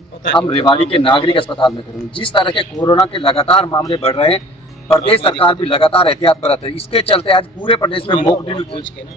हम रेवाड़ी के नागरिक अस्पताल में करेंगे। जिस तरह के कोरोना के लगातार मामले बढ़ रहे हैं, प्रदेश सरकार भी लगातार एहतियात बरत रही है। इसके चलते आज पूरे प्रदेश में मॉक ड्रिल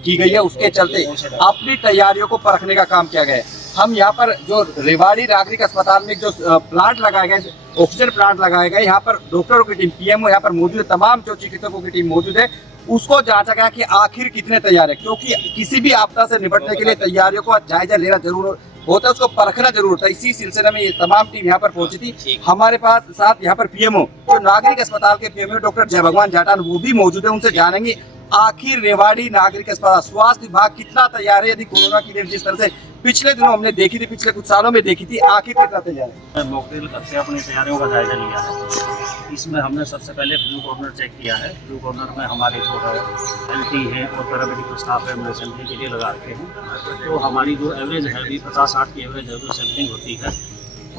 की गई है। उसके चलते अपनी तैयारियों को परखने का काम किया गया है। हम यहाँ पर जो रेवाड़ी नागरिक अस्पताल में जो प्लांट लगाए गए, ऑक्सीजन प्लांट लगाए गए, यहाँ पर डॉक्टरों की टीम, पीएमओ यहाँ पर मौजूद है, तमाम जो चिकित्सकों की टीम मौजूद है। उसको जांचा गया कि आखिर कितने तैयार है, क्योंकि किसी भी आपदा से निपटने के लिए तैयारियों को जायजा लेना जरूर होता है, उसको परखना जरूर होता है। इसी सिलसिले में ये तमाम टीम यहाँ पर पहुंची थी। हमारे पास साथ यहाँ पर पीएमओ, जो नागरिक अस्पताल के पीएमओ डॉक्टर जय भगवान जाटान, वो भी मौजूद है। उनसे जानेंगे आखिर रेवाड़ी नागरिक अस्पताल स्वास्थ्य विभाग कितना तैयार है। यदि कोरोना की जिस तरह से पिछले दिनों हमने देखी थी, पिछले कुछ सालों में देखी थी, आखिर कितना तैयार है। मॉक ड्रिल करके अपनी तैयारियों का जायजा लिया है। इसमें हमने सबसे पहले फ्लू कॉर्नर चेक किया है। फ्लू कॉर्नर में हमारे जो है एलटी है और पैरामेडिकल स्टाफ है, हमने सैंपलिंग के लिए लगा रखे हैं। तो हमारी जो एवरेज है अभी 50-60 की एवरेज है जो सैंपलिंग होती है,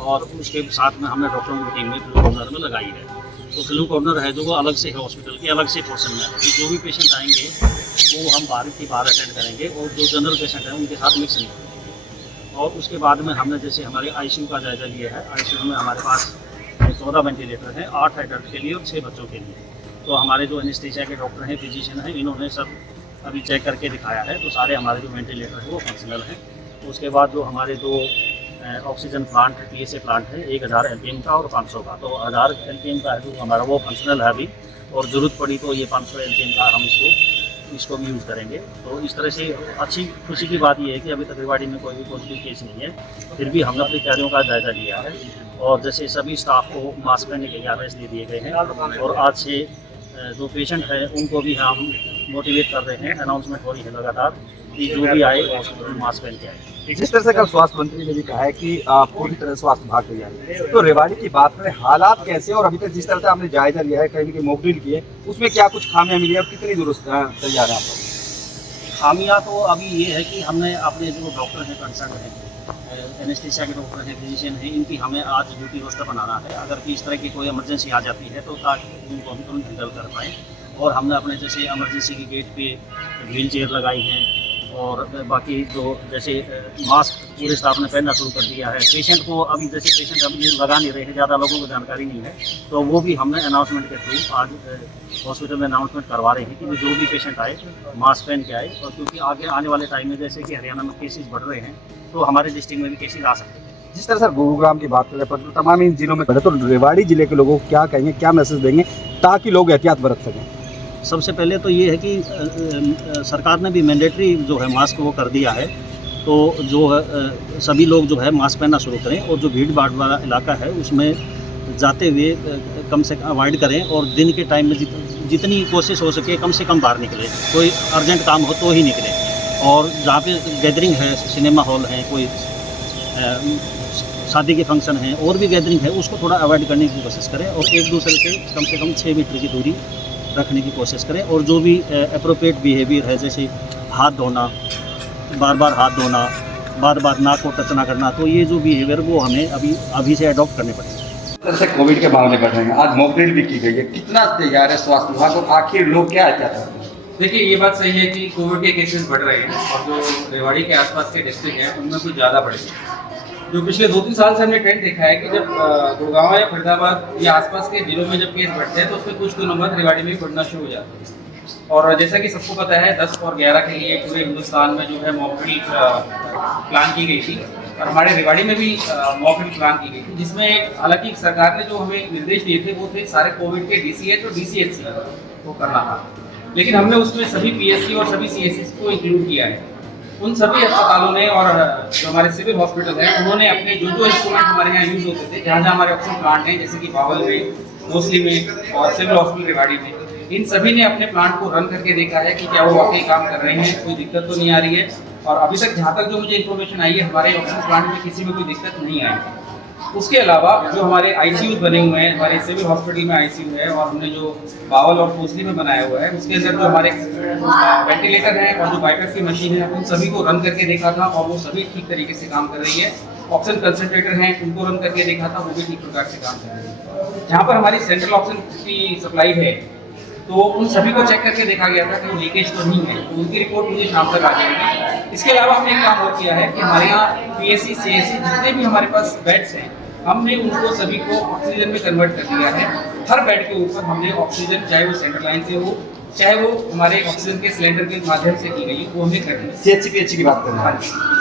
और उसके साथ में हमने डॉक्टरों की टीम में फ्लू कॉर्नर में लगाई है। तो फ्लू कॉर्नर है जो वो अलग से है, हॉस्पिटल के अलग से पोर्शन में है। जो भी पेशेंट आएंगे वो हम बाहर अटेंड करेंगे, और जो जनरल पेशेंट हैं उनके साथ मिक्स नहीं करेंगे। और उसके बाद में हमने जैसे हमारे आईसीयू का जायजा लिया है। आईसीयू में हमारे पास 14 वेंटिलेटर हैं, 8 एडल्ट के लिए और 6 बच्चों के लिए। तो हमारे जो एनेस्थीसिया के डॉक्टर हैं, फिजिशियन हैं, इन्होंने सब अभी चेक करके दिखाया है। तो सारे हमारे जो वेंटिलेटर हैं वो फंक्शनल हैं। तो उसके बाद जो हमारे दो ऑक्सीजन प्लांट है, पीएसए प्लांट है, 1000 एलपीएम का और 500 का। तो 1000 एलपीएम का है जो हमारा वो फंक्शनल है अभी, और ज़रूरत पड़ी तो ये 500 एलपीएम का हम इसको भी यूज़ करेंगे। तो इस तरह से अच्छी खुशी की बात यह है कि अभी तक रेवाड़ी में कोई भी पॉजिटिव केस नहीं है। फिर भी हमने अपनी तैयारियों का जायजा लिया है, और जैसे सभी स्टाफ को मास्क पहनने के आदेश दे दिए गए हैं। और आज से जो पेशेंट है उनको भी हम मोटिवेट कर रहे हैं। अनाउंसमेंट हो रही है लगातार कि जो भी आए हॉस्पिटल में मास्क पहन के आए। जिस तरह से कल स्वास्थ्य मंत्री ने भी कहा है कि पूरी तरह स्वास्थ्य विभाग तैयार है, तो रेवाड़ी की बात करें, हालात कैसे, और अभी तक जिस तरह से हमने जायजा लिया है, कहीं की मॉक ड्रिल की है, उसमें क्या कुछ खामियां मिली है, कितनी दुरुस्त तैयार है आप? खामियां तो अभी ये है कि हमने अपने जो डॉक्टर हैं, कंसर्न हैं, एनेस्थीसिया के डॉक्टर हैं, फिजिशियन हैं, इनकी हमें आज ड्यूटी रोस्टर बनाना है। अगर कि इस तरह की कोई इमरजेंसी आ जाती है तो ताकि उनको हम तुरंत हैंडल कर पाएँ। और हमने अपने जैसे इमरजेंसी की गेट पे व्हील चेयर लगाई हैं, और बाकी जो जैसे मास्क पूरे स्टाफ ने पहनना शुरू कर दिया है। पेशेंट को अभी जैसे पेशेंट अभी लगा नहीं रहे हैं, ज़्यादा लोगों को जानकारी नहीं है, तो वो भी हमने अनाउंसमेंट के थ्रू आज हॉस्पिटल में अनाउंसमेंट करवा रहे हैं कि जो भी पेशेंट आए मास्क पहन के आए। और क्योंकि आगे आने वाले टाइम में जैसे कि हरियाणा में केसेस बढ़ रहे हैं, तो हमारे डिस्ट्रिक्ट में भी केसेस आ सकते हैं। जिस तरह से गुरुग्राम की बात करें, पर तमाम इन जिलों में पड़े, तो रेवाड़ी जिले के लोगों को क्या कहेंगे, क्या मैसेज देंगे ताकि लोग एहतियात बरत सकें? सबसे पहले तो ये है कि सरकार ने भी मैंडेटरी जो है मास्क वो कर दिया है। तो जो है सभी लोग जो है मास्क पहनना शुरू करें, और जो भीड़ भाड़ वाला इलाका है उसमें जाते हुए कम से कम अवॉइड करें, और दिन के टाइम में जितनी कोशिश हो सके कम से कम बाहर निकले। कोई अर्जेंट काम हो तो ही निकले। और जहाँ पे गैदरिंग है, सिनेमा हॉल है, कोई शादी के फंक्शन हैं, और भी गैदरिंग है, उसको थोड़ा अवॉइड करने की कोशिश करें, और एक दूसरे से कम 6 मीटर की दूरी रखने की कोशिश करें। और जो भी अप्रोप्रिएट बिहेवियर है, जैसे हाथ धोना, बार बार हाथ धोना, बार बार नाक को टच ना करना, तो ये जो बिहेवियर वो हमें अभी से अडॉप्ट करने पड़ेंगे। जैसे कोविड के मामले बढ़ रहे हैं, आज मॉक ड्रिल भी की गई है, कितना तैयार है स्वास्थ्य विभाग, और आखिर लोग क्या चाहते हैं? देखिए, ये बात सही है कि कोविड के केसेस बढ़ रहे हैं, और जो रेवाड़ी के आसपास के डिस्ट्रिक्ट हैं उनमें कुछ ज़्यादा बढ़े हैं। जो पिछले 2-3 साल से हमने ट्रेंड देखा है कि जब गुड़गांव या फरीदाबाद या आसपास के जिलों में जब केस बढ़ते हैं तो उसमें कुछ दिनों बाद रेवाड़ी में बढ़ना शुरू हो जाता है। और जैसा कि सबको पता है, 10 और 11 के लिए पूरे हिंदुस्तान में जो है मॉक ड्रिल प्लान की गई थी, और हमारे रेवाड़ी में भी मॉक ड्रिल प्लान की गई थी, जिसमें हालांकि सरकार ने जो हमें निर्देश दिए थे वो थे सारे कोविड के डीसीएच और डीसीएचसी को करना था। लेकिन हमने उसमें सभी पीएससी और सभी सीएससी को इंक्लूड किया है। उन सभी अस्पतालों ने और जो हमारे सिविल हॉस्पिटल हैं उन्होंने अपने जो इंस्ट्रूमेंट हमारे यहाँ यूज़ होते थे, जहाँ हमारे ऑक्सीजन प्लांट हैं, जैसे कि बावल में, मोसली में और सिविल हॉस्पिटल रेवाड़ी में, इन सभी ने अपने प्लांट को रन करके देखा है कि क्या वो वाकई काम कर रहे हैं, कोई दिक्कत तो नहीं आ रही है। और अभी तक जहाँ तक जो मुझे इन्फॉर्मेशन आई है, हमारे ऑक्सीजन प्लांट में किसी में कोई दिक्कत नहीं आई। उसके अलावा जो हमारे आईसीयू बने हुए हैं, हमारे सिविल हॉस्पिटल में आईसीयू है, और हमने जो बावल और कोसली में बनाया हुआ है उसके अंदर जो हमारे वेंटिलेटर हैं और जो बाइपेप की मशीन है, उन सभी को रन करके देखा था, और वो सभी ठीक तरीके से काम कर रही है। ऑक्सीजन कंसनट्रेटर हैं, उनको रन करके देखा था, वो भी ठीक प्रकार से काम कर रही है। जहाँ पर हमारी सेंट्रल ऑक्सीजन की सप्लाई है, तो उन सभी को चेक करके देखा गया था कि लीकेज तो नहीं है, तो उनकी रिपोर्ट मुझे शाम तक आ जाएगी। इसके अलावा हमने एक काम और किया है कि हमारे यहाँ PSC CSC जितने भी हमारे पास बेड्स हैं, हमने उनको सभी को ऑक्सीजन में कन्वर्ट कर दिया है। हर बेड के ऊपर हमने ऑक्सीजन, चाहे वो सेंट्रल लाइन से हो, चाहे वो हमारे ऑक्सीजन के सिलेंडर के माध्यम से की गई, वो हमने कर दी। CHC PHC की बात करें। हाँ जी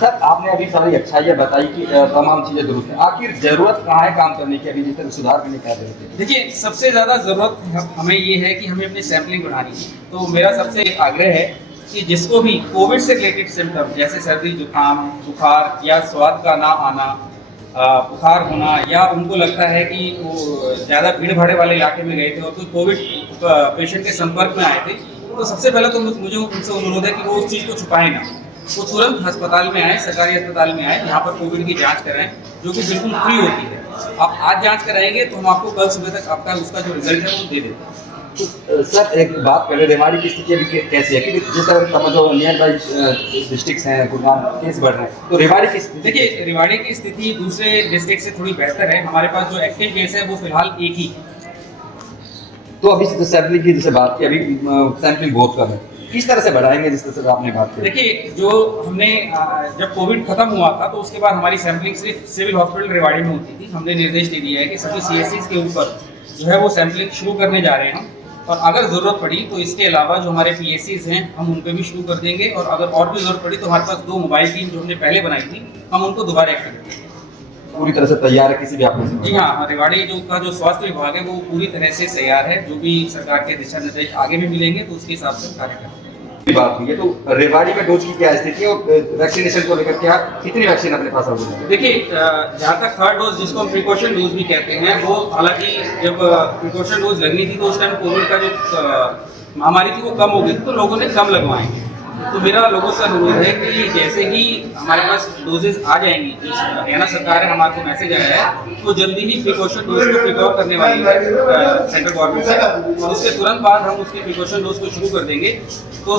सर, आपने अभी सारी अच्छाइयाँ बताई कि तमाम चीज़ें दुरुस्त हैं, आखिर जरूरत कहाँ है काम करने की, अभी जिस तरह सुधार करने का जरूरत है? देखिए, सबसे ज़्यादा ज़रूरत हमें ये है कि हमें अपनी सैम्पलिंग बढ़ानी है। तो मेरा सबसे आग्रह है कि जिसको भी कोविड से रिलेटेड सिम्टम जैसे सर्दी, जुकाम, बुखार या स्वाद का ना आना, बुखार होना, या उनको लगता है कि वो ज़्यादा भीड़ भाड़ वाले इलाके में गए थे और कोई कोविड पेशेंट के संपर्क में आए थे, तो सबसे पहले तो मुझे उनसे अनुरोध है कि वो उस चीज़ को छुपाएं ना, वो तुरंत अस्पताल में आए, सरकारी अस्पताल में आए, यहाँ पर कोविड की जांच कराएं, जो कि बिल्कुल फ्री होती है। आप आज जांच कराएंगे तो हम आपको कल सुबह तक आपका उसका जो रिजल्ट है वो दे देते हैं। तो सर, एक बात पहले, रेवाड़ी की स्थिति अभी कैसी है? क्योंकि जिस तरह जो नियर बाई डिस्ट्रिक्ट्स हैं, गुड़गांव केस बढ़ रहे हैं, तो रेवाड़ी की स्थिति? देखिए, रेवाड़ी की स्थिति दूसरे डिस्ट्रिक्ट से थोड़ी बेहतर है। हमारे पास जो एक्टिव केस है वो फिलहाल एक ही है। तो अभी सैम्पलिंग की जैसे बात की, अभी सैम्पलिंग बहुत कम है, किस तरह से बढ़ाएंगे जिस तरह से आपने बात की? देखिए, जो हमने जब कोविड खत्म हुआ था तो उसके बाद हमारी सैम्पलिंग सिर्फ सिविल हॉस्पिटल रेवाड़ी में होती थी। हमने निर्देश दे दिया है कि सभी CSCs के ऊपर जो है वो सैम्पलिंग शुरू करने जा रहे हैं हम, और अगर ज़रूरत पड़ी तो इसके अलावा जो हमारे PSCs हैं हम उन पर भी शुरू कर देंगे, और अगर और भी ज़रूरत पड़ी तो हमारे पास 2 मोबाइल टीम जो हमने पहले बनाई थी, हम उनको दोबारा एक्टिव करेंगे। पूरी तरह से तैयार है किसी भी आपको? जी हाँ, रेवाड़ी जो स्वास्थ्य विभाग है वो पूरी तरह से तैयार है। जो भी सरकार के दिशा निर्देश आगे भी मिलेंगे तो उसके हिसाब से कार्य करेंगे। बात हुई है, तो रेवाड़ी में डोज की क्या स्थिति है और वैक्सीनेशन को लेकर क्या, कितनी वैक्सीन अपने पास अवेलेबल है? देखिए, जहाँ तक 3rd डोज जिसको हम प्रिकॉशन डोज भी कहते हैं, वो हालांकि जब प्रिकॉशन डोज लगनी थी तो उस टाइम कोविड का जो महामारी थी वो कम हो गई थी, तो लोगों ने कम लगवाएंगे। तो मेरा लोगों से अनुरोध है कि जैसे ही हमारे पास डोजेज आ जाएंगी, हरियाणा सरकार है हमारे को मैसेज आया है, तो जल्दी ही प्रिकॉशन डोज को प्रिकॉर करने वाली है सेंट्रल गवर्नमेंट से, और उसके तुरंत बाद हम उसके प्रिकॉशन डोज को शुरू कर देंगे। तो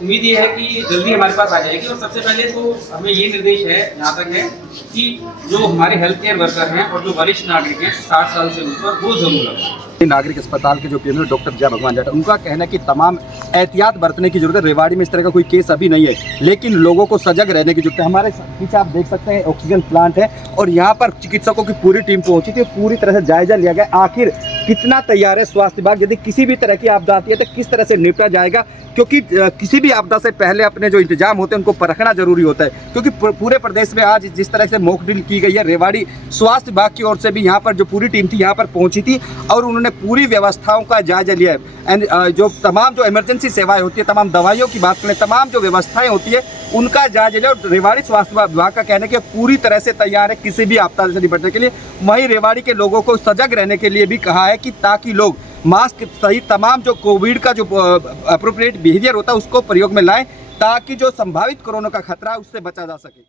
उम्मीद ये है कि जल्दी हमारे पास आ जाएगी। और सबसे पहले तो हमें ये निर्देश है, जहाँ तक है, कि जो हमारे हेल्थ केयर वर्कर हैं और जो वरिष्ठ नागरिक हैं 60 साल से ऊपर, वो जरूर लगवाएं। नागरिक अस्पताल के जो पीएम डॉक्टर जय भगवान जाट, उनका कहना है कि तमाम एहतियात बरतने की जरूरत है। रेवाड़ी में इस तरह का कोई केस अभी नहीं है, लेकिन लोगों को सजग रहने की जरूरत है। हमारे पीछे आप देख सकते हैं ऑक्सीजन प्लांट है, और यहाँ पर चिकित्सकों की पूरी टीम पहुंची थी, पूरी तरह से जायजा लिया गया आखिर कितना तैयार है स्वास्थ्य विभाग, यदि किसी भी तरह की आपदा आती है तो किस तरह से निपटा जाएगा। क्योंकि किसी भी आपदा से पहले अपने जो इंतजाम होते हैं उनको परखना जरूरी होता है, क्योंकि पूरे प्रदेश में आज जिस तरह से मॉक ड्रिल की गई है, रेवाड़ी स्वास्थ्य विभाग की ओर से भी यहाँ पर जो पूरी टीम थी यहाँ पर पहुँची थी, और उन्होंने पूरी व्यवस्थाओं का जायजा लिया है। एंड जो तमाम जो इमरजेंसी सेवाएं होती है, तमाम दवाइयों की बात करें, तमाम जो व्यवस्थाएं होती है उनका जायजा लिया। और रेवाड़ी स्वास्थ्य विभाग का कहना है कि पूरी तरह से तैयार है किसी भी आपदा से निपटने के लिए। वहीं रेवाड़ी के लोगों को सजग रहने के लिए भी कहा है कि ताकि लोग मास्क सहित तमाम जो कोविड का जो अप्रोप्रिएट बिहेवियर होता है उसको प्रयोग में लाएं, ताकि जो संभावित कोरोना का खतरा है उससे बचा जा सके।